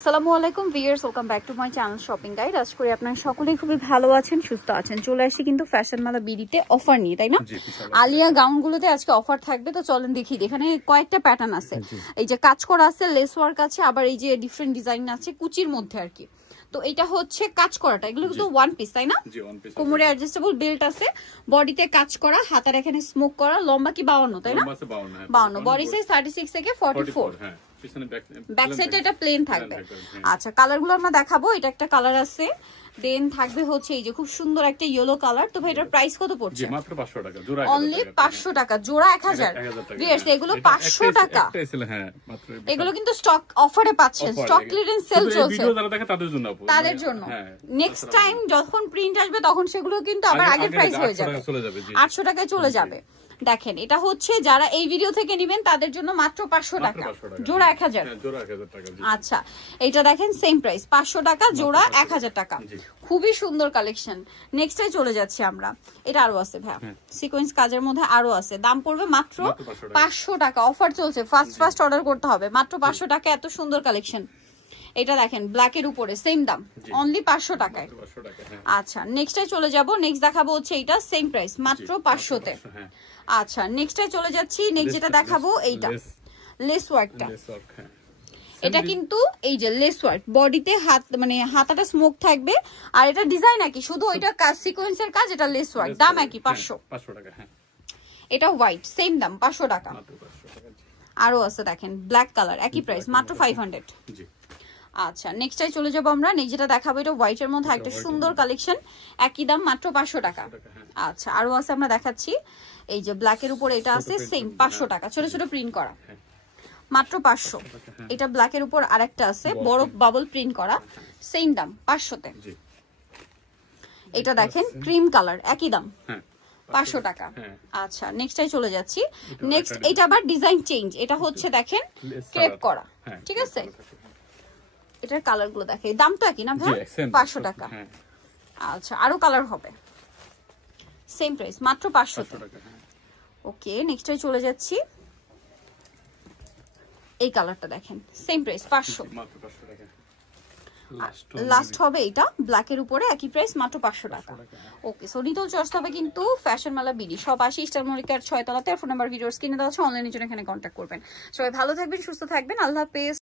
আসসালামু আলাইকুম viewers, welcome back to my channel shopping guide. আশা করি আপনারা সকলেই খুবই ভালো আছেন, সুস্থ আছেন। চলে আসি কিন্তু ফ্যাশন মেলা বিডিতে অফার নিয়ে, তাই না? আলিয়া গাউনগুলোতে আজকে অফার থাকবে, তো চলেন দেখি। এখানে কয়েকটা প্যাটার্ন আছে, এই যে কাজ করা আছে, লেস ওয়ার্ক আছে, আবার এই যে ডিফারেন্ট ডিজাইন আছে কুচির মধ্যে আর কি। তো এটা হচ্ছে কাজ করাটা, এগুলো কিন্তু ওয়ান পিস, তাই না? কোমরে অ্যাডজাস্টেবল বেল্ট আছে, বডিতে কাজ করা, হাতার এখানে স্মোক করা। লম্বা কি 52, তাই না? 52। বডি সাইজ 36 থেকে 44। ব্যাক সাইডে এটা প্লেন থাকবে। আচ্ছা, কালারগুলো আমরা দেখাবো। এটা একটা কালার আছে, দেন থাকবে হচ্ছে এই যে খুব সুন্দর একটা ইয়েলো কালার। তো ভাই এটার প্রাইস কত পড়ছে? মাত্র 500 টাকা জোড়া। অনলি 500 টাকা জোড়া, 1000। ভিউয়ার্স এগুলো 500 টাকা। হ্যাঁ মাত্র। এগুলো কিন্তু স্টক অফারে পাচ্ছেন, স্টক ক্লিয়ারেন্স সেল চলছে। ভিডিও যারা দেখে তাদের জন্য নেক্সট টাইম যখন প্রিন্ট আসবে তখন সেগুলো কিন্তু আবার আগের প্রাইস হয়ে যাবে, 800 টাকায় চলে যাবে। দেখেন, এটা হচ্ছে যারা এই ভিডিও থেকে নেবেন তাদের জন্য মাত্র 500 টাকা জোড়া, 1000। আচ্ছা, এইটা দেখেন সেম প্রাইস 500 টাকা জোড়া, 1000 টাকা। খুবই সুন্দর কালেকশন। নেক্সটে চলে যাচ্ছি আমরা। এটা আরো আছে ভাই, সিকোয়েন্স কাজের মধ্যে আরো আছে। দাম পড়বে মাত্র 500 টাকা। অফার চলছে, ফার্স্ট অর্ডার করতে হবে। মাত্র 500 টাকা, এত সুন্দর কালেকশন। এটা দেখেন ব্ল্যাকের উপরে সেম দাম, অনলি 500 টাকায়। আচ্ছা, নেক্সটে চলে যাব। নেক্সট দেখাবো হচ্ছে এইটা সেম প্রাইস মাত্র 500 তে। আচ্ছা, নেক্সটে চলে যাচ্ছি। নেক্সট যেটা দেখাবো এইটা লেস ওয়ার্কটা। এটা কিন্তু এই যে লেস ওয়ার্ক, বডিতে হাত মানে হাতাটা স্মোক থাকবে, আর এটা ডিজাইন একই, শুধু ওইটা কাজ সিকোয়েন্সের কাজ, এটা লেস ওয়ার্ক। দাম একই 500 টাকা। হ্যাঁ, এটা হোয়াইট সেম দাম 500 টাকা। আরো আছে দেখেন ব্ল্যাক কালার, একই প্রাইস মাত্র 500। আচ্ছা, নেক্সটে চলে যাবো আমরা। নেক্সট যেটা দেখাবো এটা হোয়াইটের মধ্যে একটা সুন্দর কালেকশন, একই দাম মাত্র 500 টাকা। আচ্ছা, আরো আছে আমরা দেখাচ্ছি। এই যে ব্ল্যাকের উপর এটা আছে সেম 500 টাকা, ছোট ছোট প্রিন্ট করা, মাত্র 500। এটা ব্ল্যাকের উপর আরেকটা আছে বড় বাবল প্রিন্ট করা, সেম দাম 500 তে। এটা দেখেন ক্রিম কালার, একই দাম 500 টাকা। আচ্ছা, নেক্সটে চলে যাচ্ছি। নেক্সট এটা আবার ডিজাইন চেঞ্জ, এটা হচ্ছে দেখেন ক্রেপ করা, ঠিক আছে? এটার কালার গুলো দেখে, দাম তো একই না ভাই, 500 টাকা। আচ্ছা, আরো কালার হবে, সেম প্রাইস মাত্র 500 টাকা। ওকে, নেক্সটে চলে যাচ্ছি। এই কালারটা দেখেন সেম প্রাইস 500 টাকা। লাস্ট হবে এটা ব্ল্যাকের উপরে, একই প্রাইস মাত্র 500 টাকা। ওকে, সো নিতে চলে হবে কিন্তু ফ্যাশন মেলা বিডি, সব 80 স্টার মনিকার 6 তলাতে। ফোন নাম্বার ভিডিওর স্ক্রিনে দেওয়া আছে, অনলাইনের জন্য এখানে কন্ট্যাক্ট করবেন। সবাই ভালো থাকবেন, সুস্থ থাকবেন, আল্লাহ হাফেজ।